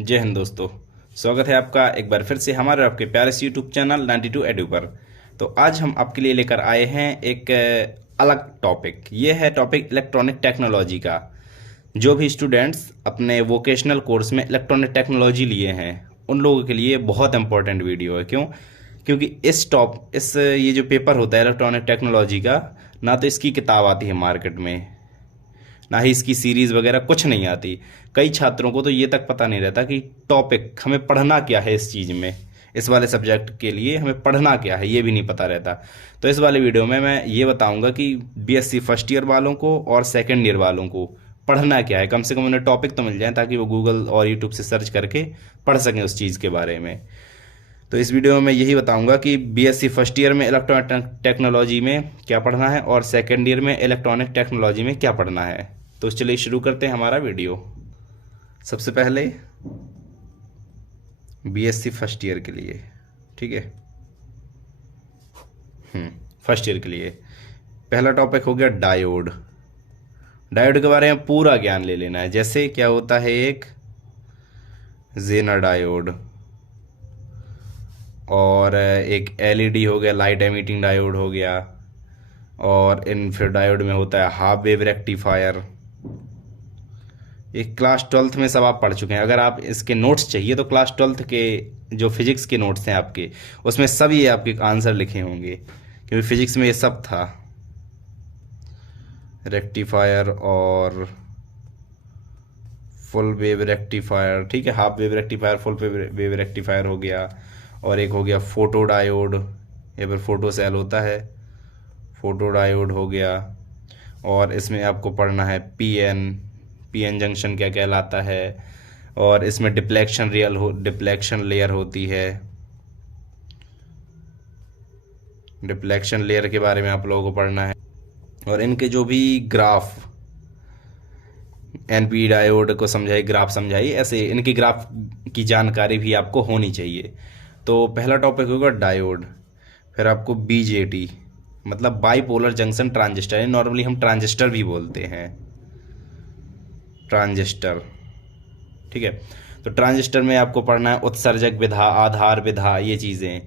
जय हिंद दोस्तों। स्वागत है आपका एक बार फिर से हमारे और आपके प्यारे से यूट्यूब चैनल 92 एडू पर। तो आज हम आपके लिए लेकर आए हैं एक अलग टॉपिक। ये है टॉपिक इलेक्ट्रॉनिक टेक्नोलॉजी का। जो भी स्टूडेंट्स अपने वोकेशनल कोर्स में इलेक्ट्रॉनिक टेक्नोलॉजी लिए हैं उन लोगों के लिए बहुत इंपॉर्टेंट वीडियो है। क्यों? क्योंकि इस ये जो पेपर होता है इलेक्ट्रॉनिक टेक्नोलॉजी का, ना तो इसकी किताब आती है मार्केट में, ना ही इसकी सीरीज़ वगैरह कुछ नहीं आती। कई छात्रों को तो ये तक पता नहीं रहता कि टॉपिक हमें पढ़ना क्या है इस चीज़ में, इस वाले सब्जेक्ट के लिए हमें पढ़ना क्या है ये भी नहीं पता रहता। तो इस वाले वीडियो में मैं ये बताऊंगा कि बीएससी फर्स्ट ईयर वालों को और सेकेंड ईयर वालों को पढ़ना क्या है। कम से कम उन्हें टॉपिक तो मिल जाए ताकि वो गूगल और यूट्यूब से सर्च करके पढ़ सकें उस चीज़ के बारे में। तो इस वीडियो में मैं यही बताऊंगा कि बीएससी फर्स्ट ईयर में इलेक्ट्रॉनिक टेक्नोलॉजी में क्या पढ़ना है और सेकेंड ईयर में इलेक्ट्रॉनिक टेक्नोलॉजी में क्या पढ़ना है। तो चलिए शुरू करते हैं हमारा वीडियो। सबसे पहले बीएससी फर्स्ट ईयर के लिए, ठीक है, फर्स्ट ईयर के लिए पहला टॉपिक हो गया डायोड। डायोड के बारे में पूरा ज्ञान ले लेना है। जैसे क्या होता है एक जेनर डायोड, और एक एलईडी हो गया, लाइट एमिटिंग डायोड हो गया, और इन फिर डायोड में होता है हाफ वेव रेक्टिफायर। एक क्लास 12th में सब आप पढ़ चुके हैं। अगर आप इसके नोट्स चाहिए तो क्लास 12th के जो फिजिक्स के नोट्स हैं आपके, उसमें सब ये आपके आंसर लिखे होंगे, क्योंकि फिजिक्स में ये सब था। रेक्टिफायर और फुल वेव रेक्टिफायर, ठीक है, half wave rectifier, full wave rectifier हो गया। और एक हो गया फोटो डायोड, या फिर फोटो सेल होता है, फोटो डायोड हो गया। और इसमें आपको पढ़ना है पीएन जंक्शन क्या कहलाता है, और इसमें डिप्लेक्शन लेयर होती है। डिप्लेक्शन लेयर के बारे में आप लोगों को पढ़ना है। और इनके जो भी ग्राफ, एनपी डायोड को समझाई, ग्राफ समझाई, ऐसे इनकी ग्राफ की जानकारी भी आपको होनी चाहिए। तो पहला टॉपिक होगा डायोड। फिर आपको बीजेटी मतलब बाईपोलर जंक्शन ट्रांजिस्टर, नॉर्मली हम ट्रांजिस्टर भी बोलते हैं, ट्रांजिस्टर, ठीक है। तो ट्रांजिस्टर में आपको पढ़ना है उत्सर्जक विधा, आधार विधा, ये चीज़ें।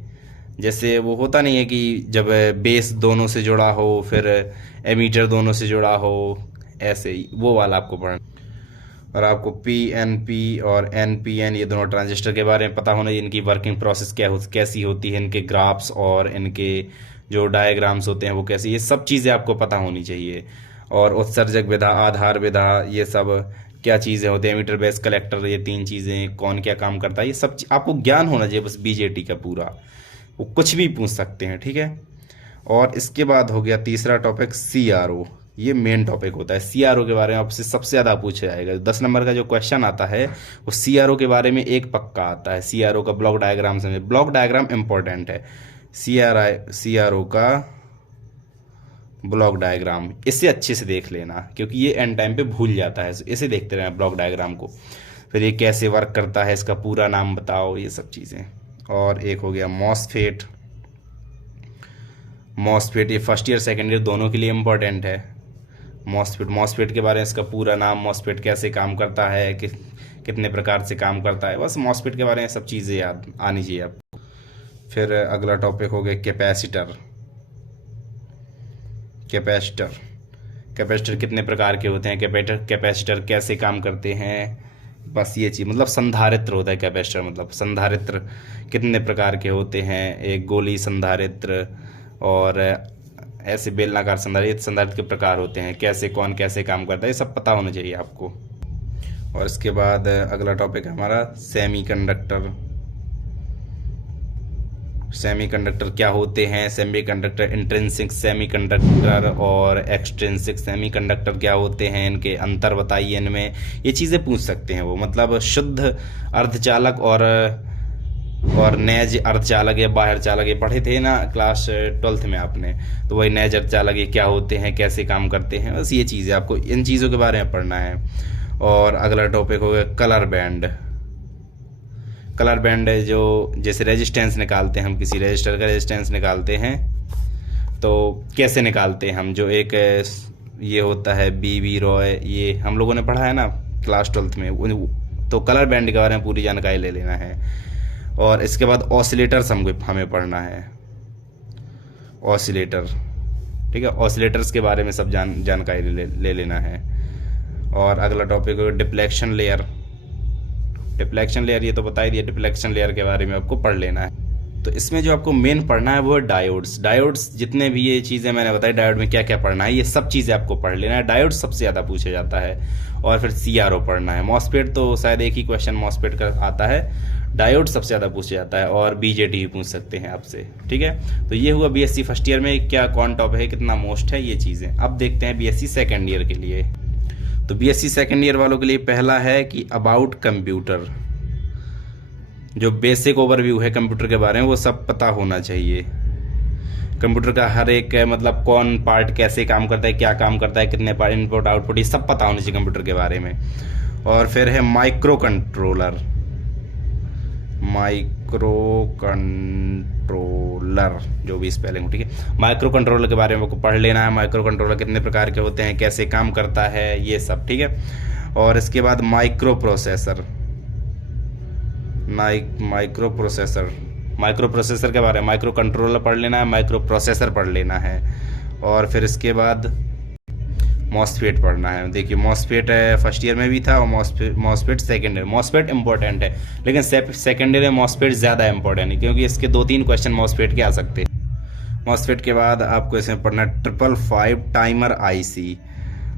जैसे वो होता नहीं है कि जब बेस दोनों से जुड़ा हो, फिर एमीटर दोनों से जुड़ा हो, ऐसे ही वो वाला आपको पढ़ना। और आपको पीएनपी और एनपीएन ये दोनों ट्रांजिस्टर के बारे में पता होना, इनकी वर्किंग प्रोसेस कैसी होती है, इनके ग्राफ्स और इनके जो डायग्राम्स होते हैं वो कैसे, ये सब चीज़ें आपको पता होनी चाहिए। और उत्सर्जक विधा, आधार विधा, ये सब क्या चीज़ें होती हैं, एमीटर बेस कलेक्टर, ये तीन चीज़ें, कौन क्या काम करता है, ये सब आपको ज्ञान होना चाहिए बस बीजेटी का पूरा। वो कुछ भी पूछ सकते हैं, ठीक है। और इसके बाद हो गया तीसरा टॉपिक सीआरओ। ये मेन टॉपिक होता है। सीआरओ के बारे में आपसे सबसे ज़्यादा पूछा जाएगा। 10 नंबर का जो क्वेश्चन आता है वो सीआरओ के बारे में एक पक्का आता है। सीआरओ का ब्लॉक डायग्राम समझे, ब्लॉक डायग्राम इंपॉर्टेंट है। सीआरओ का ब्लॉक डायग्राम इसे अच्छे से देख लेना, क्योंकि ये एंड टाइम पे भूल जाता है। इसे देखते रहना ब्लॉक डायग्राम को। फिर ये कैसे वर्क करता है, इसका पूरा नाम बताओ, ये सब चीज़ें। और एक हो गया मॉसफेट। मॉसफेट ये फर्स्ट ईयर सेकेंड ईयर दोनों के लिए इम्पोर्टेंट है। मॉसफेट के बारे में इसका पूरा नाम, मॉसफेट कैसे काम करता है, कितने प्रकार से काम करता है, बस मॉसफेट के बारे में सब चीज़ें याद आनी चाहिए आपको। फिर अगला टॉपिक हो गया कैपेसिटर। कैपेसिटर कितने प्रकार के होते हैं, कैपेसिटर कैसे काम करते हैं, बस ये चीज़। मतलब संधारित्र होता है कैपेसिटर, मतलब संधारित्र कितने प्रकार के होते हैं, एक गोली संधारित्र और ऐसे बेलनाकार संधारित्र के प्रकार होते हैं, कैसे कौन कैसे काम करता है, ये सब पता होना चाहिए आपको। और इसके बाद अगला टॉपिक है हमारा सेमीकंडक्टर क्या होते हैं, सेमीकंडक्टर, इंट्रिंसिक सेमीकंडक्टर और एक्सट्रिंसिक सेमीकंडक्टर क्या होते हैं, इनके अंतर बताइए। इनमें ये चीज़ें पूछ सकते हैं वो, मतलब शुद्ध अर्धचालक और नैज अर्धचालक या बाहर चालक, ये पढ़े थे ना क्लास 12th में आपने, तो वही नैज अर्धचालक ये क्या होते हैं, कैसे काम करते हैं, बस ये चीज़ें आपको इन चीज़ों के बारे में पढ़ना है। और अगला टॉपिक हो गया कलर बैंड। कलर बैंड जो जैसे रेजिस्टेंस निकालते हैं हम, किसी रजिस्टर का रेजिस्टेंस निकालते हैं तो कैसे निकालते हैं हम, जो एक ये होता है बी वी रॉय, ये हम लोगों ने पढ़ा है ना क्लास 12th में, तो कलर बैंड के बारे में पूरी जानकारी ले लेना है। और इसके बाद ऑसिलेटर्स हमें पढ़ना है, ऑसिलेटर, ठीक है, ऑसिलेटर्स के बारे में सब जानकारी ले लेना है। और अगला टॉपिक है डिफ्लेक्शन लेयर। डिफ्लेक्शन लेयर ये तो बता ही दिया, डिफ्लेक्शन लेयर के बारे में आपको पढ़ लेना है। तो इसमें जो आपको मेन पढ़ना है वो है डायोड्स। डायोड्स जितने भी ये चीज़ें मैंने बताई, डायोड में क्या क्या पढ़ना है, ये सब चीज़ें आपको पढ़ लेना है। डायोड सबसे ज़्यादा पूछा जाता है। और फिर CRO पढ़ना है। मॉसफेट तो शायद एक ही क्वेश्चन मॉसफेट का आता है, डायोड सबसे ज़्यादा पूछा जाता है। और BJT भी पूछ सकते हैं आपसे, ठीक है। तो ये हुआ BSc फर्स्ट ईयर में क्या कौन टॉप है, कितना मोस्ट है, ये चीज़ें। अब देखते हैं BSc सेकेंड ईयर के लिए। तो BSc सेकेंड ईयर वालों के लिए पहला है कि अबाउट कंप्यूटर, जो बेसिक ओवरव्यू है कंप्यूटर के बारे में वो सब पता होना चाहिए। कंप्यूटर का हर एक मतलब कौन पार्ट कैसे काम करता है, क्या काम करता है, कितने पार्ट, इनपुट आउटपुट, ये सब पता होना चाहिए कंप्यूटर के बारे में। और फिर है माइक्रो कंट्रोलर। माइक्रो कंट्रोलर जो भी स्पेलिंग हो, ठीक है। माइक्रो कंट्रोलर के बारे में आपको पढ़ लेना है। माइक्रो कंट्रोलर कितने प्रकार के होते हैं, कैसे काम करता है, ये सब, ठीक है। और इसके बाद माइक्रो प्रोसेसर। माइक्रो प्रोसेसर के बारे में माइक्रो कंट्रोलर पढ़ लेना है, माइक्रो प्रोसेसर पढ़ लेना है। और फिर इसके बाद मॉसफेट पढ़ना है। देखिए मॉसफेट फर्स्ट ईयर में भी था और MOSFET second year. MOSFET important है, लेकिन सेकेंड ईयर में मॉसफेट ज़्यादा इंपॉर्टेंट है, क्योंकि इसके 2-3 क्वेश्चन मॉसफेट के आ सकते हैं। मॉसफेट के बाद आपको इसमें पढ़ना है 555 टाइमर IC।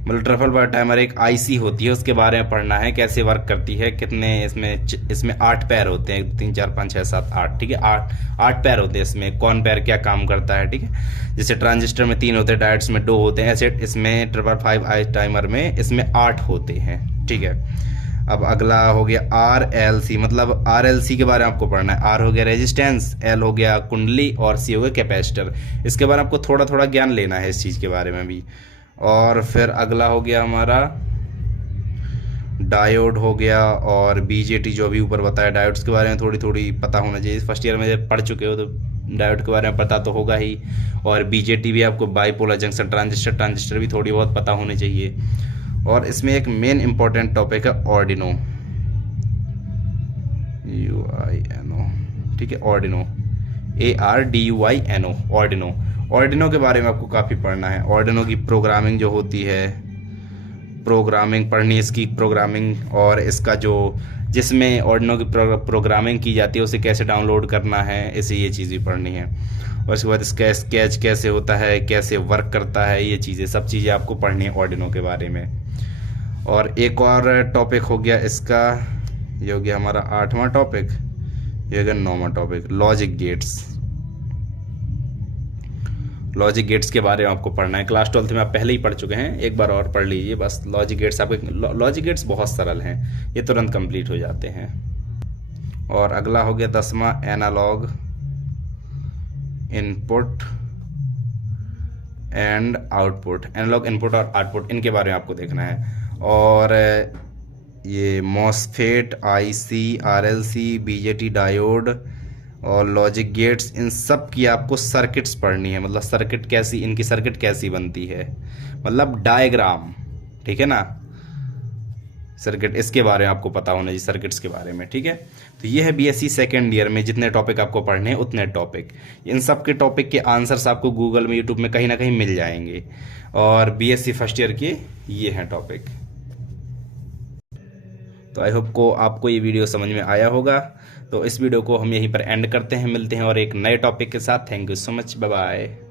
मतलब 555 टाइमर एक IC होती है, उसके बारे में पढ़ना है, कैसे वर्क करती है, कितने इसमें 8 पैर होते हैं, 1 2 3 4 5 6 7 8, ठीक है। 8 पैर होते हैं इसमें, कौन पैर क्या काम करता है, ठीक है। जैसे ट्रांजिस्टर में 3 होते हैं, डायोड्स में 2 होते हैं, ऐसे इसमें 555 टाइमर में इसमें 8 होते हैं, ठीक है। अब अगला हो गया RLC। मतलब RLC के बारे में आपको पढ़ना है। R हो गया रेजिस्टेंस, L हो गया कुंडली और C हो गया कैपेसिटर। इसके बारे में आपको थोड़ा थोड़ा ज्ञान लेना है इस चीज़ के बारे में भी। और फिर अगला हो गया हमारा डायोड हो गया और BJT जो भी ऊपर बताया। डायोड्स के बारे में थोड़ी थोड़ी पता होना चाहिए। फर्स्ट ईयर में जब पढ़ चुके हो तो डायोड के बारे में पता तो होगा ही। और BJT भी आपको बाइपोलर जंक्शन ट्रांजिस्टर भी थोड़ी बहुत पता होनी चाहिए। और इसमें एक मेन इंपॉर्टेंट टॉपिक है ऑर्डिनो, UINO, ठीक है। Arduino ARDUINO, Arduino. ऑर्डिनो के बारे में आपको काफ़ी पढ़ना है। ऑर्डिनो की प्रोग्रामिंग जो होती है, प्रोग्रामिंग पढ़नी है इसकी, प्रोग्रामिंग। और इसका जो जिसमें ऑर्डिनो की प्रोग्रामिंग की जाती है उसे कैसे डाउनलोड करना है, इसे ये चीज़ भी पढ़नी है। और उसके बाद इसका स्केच कैसे होता है, कैसे वर्क करता है, ये चीज़ें सब चीज़ें आपको पढ़नी है ऑर्डिनो के बारे में। और एक और टॉपिक हो गया इसका, ये हो गया हमारा 8वां टॉपिक, ये हो गया 9वां topic, logic gates. Logic gates के बारे में आपको पढ़ना है। क्लास 12th में आप पहले ही पढ़ चुके हैं, एक बार और पढ़ लीजिए बस। लॉजिक गेट्स आपके लॉजिक गेट्स बहुत सरल हैं, ये तुरंत कंप्लीट हो जाते हैं। और अगला हो गया 10वां analog input and output. Analog input और आउटपुट, इनके बारे में आपको देखना है। और ये MOSFET, IC, RLC, BJT, diode और लॉजिक गेट्स, इन सब की आपको सर्किट्स पढ़नी है। मतलब सर्किट कैसी, इनकी सर्किट कैसी बनती है, मतलब डायग्राम, ठीक है ना। सर्किट, इसके बारे में आपको पता होना चाहिए, सर्किट्स के बारे में, ठीक है। तो ये है BSc सेकेंड ईयर में जितने टॉपिक आपको पढ़ने हैं उतने टॉपिक। इन सब के टॉपिक के आंसर्स आपको गूगल में, यूट्यूब में कहीं ना कहीं मिल जाएंगे। और BSc फर्स्ट ईयर के ये हैं टॉपिक। तो आई होप को आपको ये वीडियो समझ में आया होगा। तो इस वीडियो को हम यहीं पर एंड करते हैं, मिलते हैं और एक नए टॉपिक के साथ। Thank you so much, bye bye.